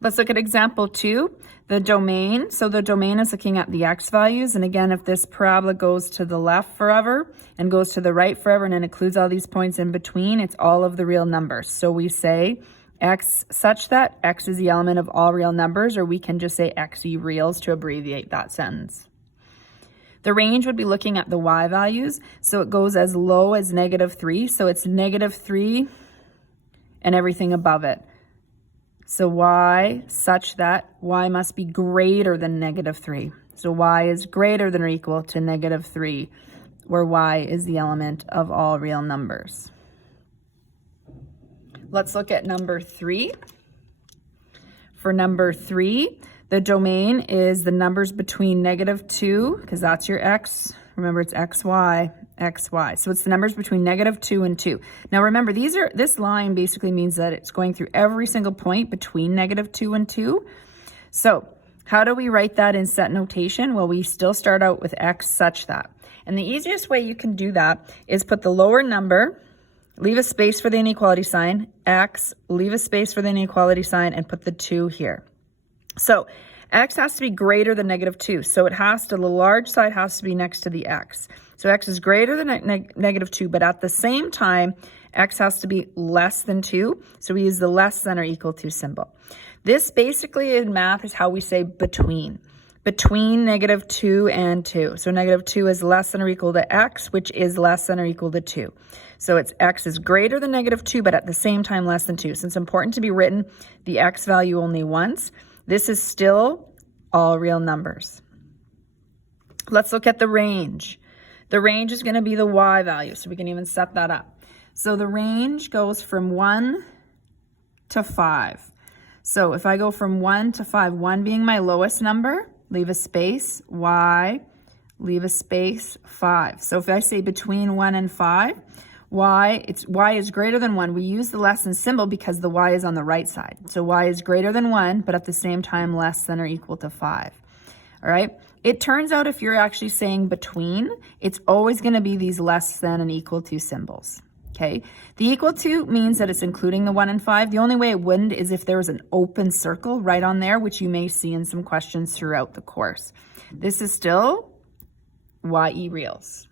Let's look at example 2, the domain. So the domain is looking at the x values. And again, if this parabola goes to the left forever and goes to the right forever and it includes all these points in between, it's all of the real numbers. So we say x such that x is the element of all real numbers, or we can just say xe reals to abbreviate that sentence. The range would be looking at the y values. So it goes as low as -3. So it's -3 and everything above it. So y such that y must be greater than -3. So y is greater than or equal to -3, where y is the element of all real numbers. Let's look at number 3. For number 3, the domain is the numbers between -2, because that's your x. Remember, it's xy, xy. So it's the numbers between -2 and 2. Now remember, this line basically means that it's going through every single point between -2 and 2. So how do we write that in set notation? Well, we still start out with x such that. And the easiest way you can do that is put the lower number, leave a space for the inequality sign, x, leave a space for the inequality sign, and put the 2 here. So x has to be greater than -2. So it has to, the large side has to be next to the x. So x is greater than -2, but at the same time, x has to be less than 2. So we use the less than or equal to symbol. This basically in math is how we say between -2 and 2. So -2 is less than or equal to x, which is less than or equal to 2. So it's x is greater than -2, but at the same time less than 2. So it's important to be written the x value only once. This is still all real numbers. Let's look at the range. The range is going to be the y value, so we can even set that up. So the range goes from 1 to 5. So if I go from 1 to 5, 1 being my lowest number, leave a space, y, leave a space, 5. So if I say between 1 and 5, y is greater than 1. We use the less than symbol because the y is on the right side. So y is greater than 1, but at the same time less than or equal to 5. All right? It turns out if you're actually saying between, it's always going to be these less than and equal to symbols. Okay? The equal to means that it's including the 1 and 5. The only way it wouldn't is if there was an open circle right on there, which you may see in some questions throughout the course. This is still ye reals.